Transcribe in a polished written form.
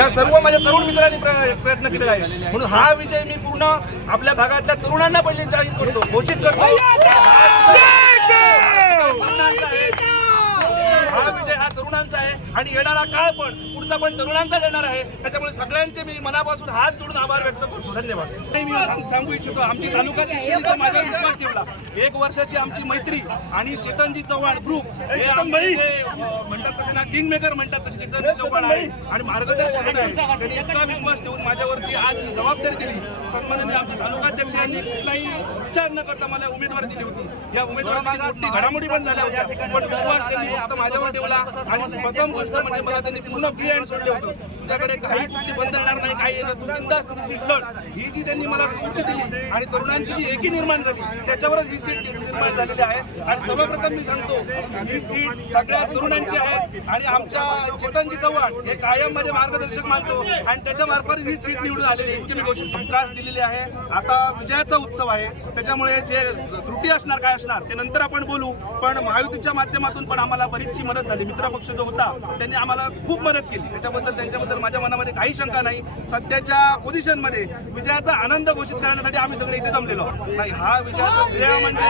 या सर्व माझ्या तरुण मित्रांनी प्रयत्न केलेला आहे. म्हणून हा विजय मी पूर्ण आपल्या भागातल्या तरुणांना पहिले जाहीर करतो, घोषित करतो. हा विजय हा तरुणांचा आहे आणि येणारा काळ पण पुढचा पण तरुणांचा येणार आहे. त्याच्यामुळे सगळ्यांचे मी मनापासून हात जोडून आभार व्यक्त करतो. धन्यवाद. मी सांगू इच्छितो, आमची तालुक्यात माझा विश्वास ठेवला. 1 वर्षाची आमची मैत्री आणि चेतनजी चव्हाण ग्रुप हे म्हणतात तसे ना, किंग मेकर म्हणतात तसे चेतनजी चव्हाण आहे आणि मार्गदर्शक आहे. त्यांनी इतका विश्वास ठेवून माझ्यावरती आज जबाबदारी दिली. सन्माननीय आमचे तालुकाध्यक्ष यांनी कुठलाही विचार न करता मला उमेदवारी दिली होती. या उमेदवारीसाठी कुठली घडामोडी पण झाल्या होत्या, पण विश्वास त्यांनी फक्त माझ्यावर ठेवला. आणि प्रथम गोष्ट म्हणजे मला त्यांनी पूर्ण फ्री हँड सोडले होतं. तुझ्याकडे काही तुझी बंधनणार नाही, काही येणार, तू बिनधास्त तुझी सीट लढ, ही जी त्यांनी मला स्फूर्ती दिली आणि तरुणांची जी एकी निर्माण झाली त्याच्यावरच ही सीट निर्माण झालेली आहे. आणि सर्वप्रथम मी सांगतो, ही सीट सगळ्या तरुणांची आहे आणि आमच्या चेतनजी चव्हाण हे कायम माझे मार्गदर्शक मानतो आणि त्याच्या मार्फत ही सीट निवडून आलेली इतकी मी घोषित विकास दिलेली आहे. आता विजयाचा उत्सव आहे, त्याच्यामुळे जे त्रुटी असणार काय असणार ते नंतर आपण बोलू. पण महायुतीच्या माध्यमातून पण आम्हाला बरीचशी मदत झाली. मित्रपक्ष जो होता त्यांनी आम्हाला खूप मदत केली, त्यांच्याबद्दल माझ्या मनामध्ये काही शंका नाही. सध्याच्या पोझिशनमध्ये विजयाचा आनंद घोषित करण्यासाठी आम्ही सगळे इथे जमलेलो आहोत. नाही, हा विजयाचा श्रेय म्हणजे